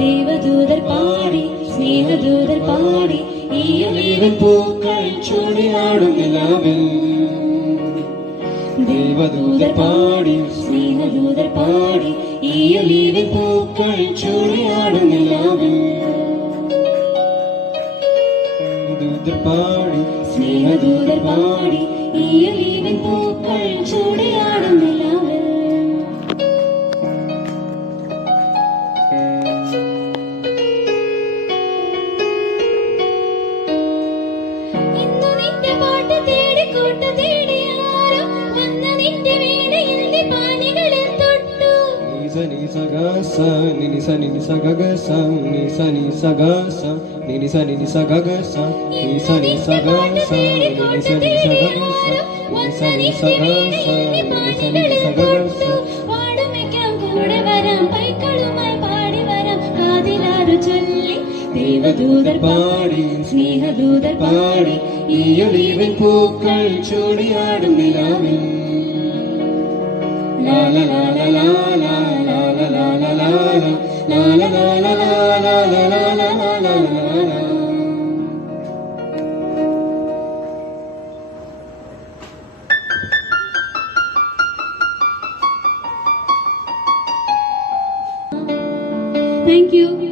ദേവദൂതർ പാടി സ്നേഹദൂതർ പാടി ഈ ഒലിവിൻ പൂക്കൾ ചൂടിയാടും നിലാവിൽ. ദേവദൂതർ പാടി സ്നേഹദൂതർ പാടി ഈ ഒലിവിൻ പൂക്കൾ ചൂടിയാടും നിലാവിൽ. ദൂതർ പാടി സ്നേഹദൂതർ പാടി ഈ ഒലിവിൻ പൂക്കൾ ചൂടിയാടും നിലാവിൽ. Ni sa ga sa ni sa ni sa ga ga sa ni sa ni sa ga sa ni sa ni sa ga ga sa ni sa ni sa ga sa ni sa ni sa ga ga sa ni sa ni sa ga sa ni sa ni sa ga ga sa പാടുമേക്കാം കൂടെ വരാം പൈക്കളുമായി പാടി വരാം കാതിലാരു ചൊല്ലി. ദേവദൂതർ പാടി സ്നേഹദൂതർ പാടി ഈ olivine പൂക്കൾ ചൂടിയാടും നിലാവിൽ. ലാ ലാ ലാ ലാ ലാ ലാ ലാ ലാ ലാ ലാ ലാ ലാ ലാ ലാ ലാ ലാ ലാ ലാ ലാ. Thank you.